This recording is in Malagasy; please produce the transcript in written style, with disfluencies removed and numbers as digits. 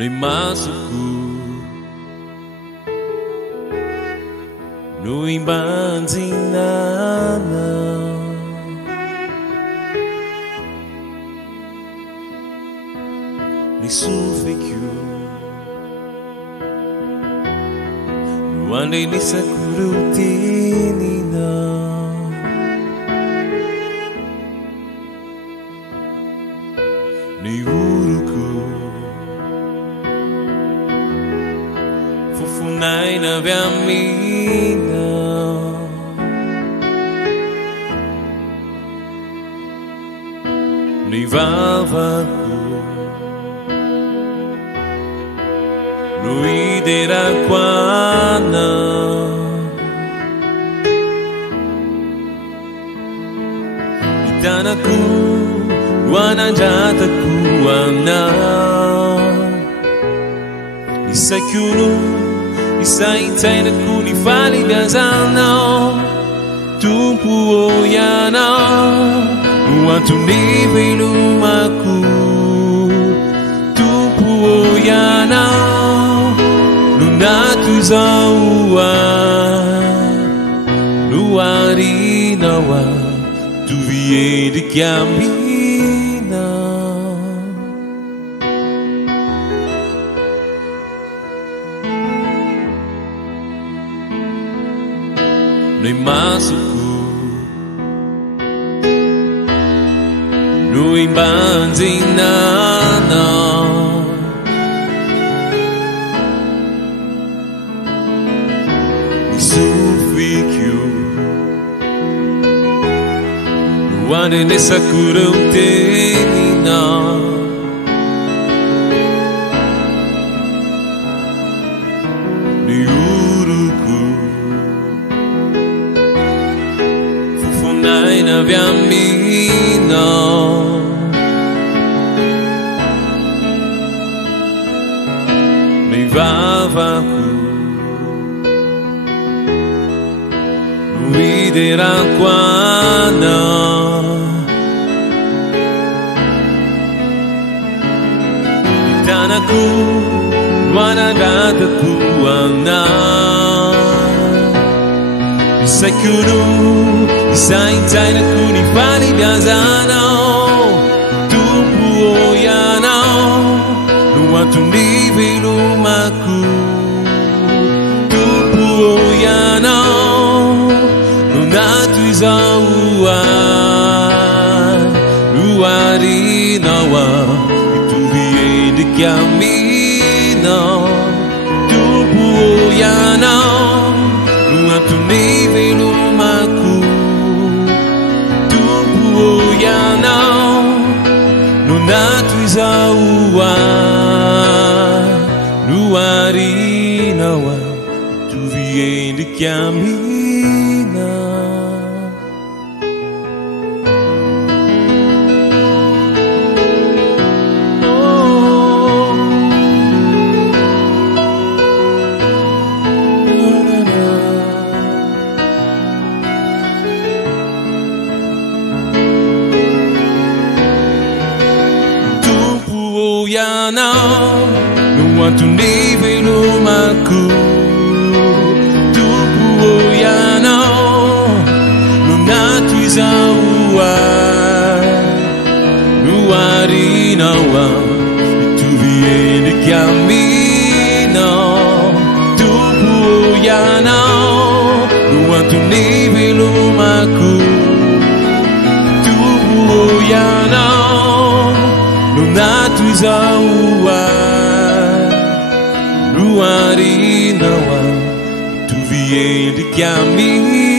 No'y masuku No'y banzinana No'y sufekyu No'andai ni sakuru tinina No'y uruku Fufunai na viamina No'y vavaku No'y derakwana Itanaku Wanajataku wana Isakyunu Isaitainaku ni fali gazana Tumpu oyana Nuantu ni vilumaku Tumpu oyana Nunatu zaua Nuari nawa Tuvie de camina No'y masuku No'y banzinana No'y sufekyu No'andai ni sakura tinina No'y uruku Fufunai na viamina No'y vavaku No'y derakwana Itanaku Wanadataku wana Isakyunu Isaitainaku ni fali gazana Tumpu oyana Nuantu ni vilumaku Tumpu oyana Nunatu zaua Nuari nawa Ituvie de camino Tumpu oyana Nuantu ni vilumaku Tumpu oyana Nunatu zaua Nuari nawa Ituvie de camino Yana Nuantu ni vilumaku Tumpu oyana Nunatu zaua Nuari nawa Ituvie de camino Tumpu oyana Nuantu ni vilumaku Tumpu oyana Nunatu zaua Nuari nawa Ituvie de camino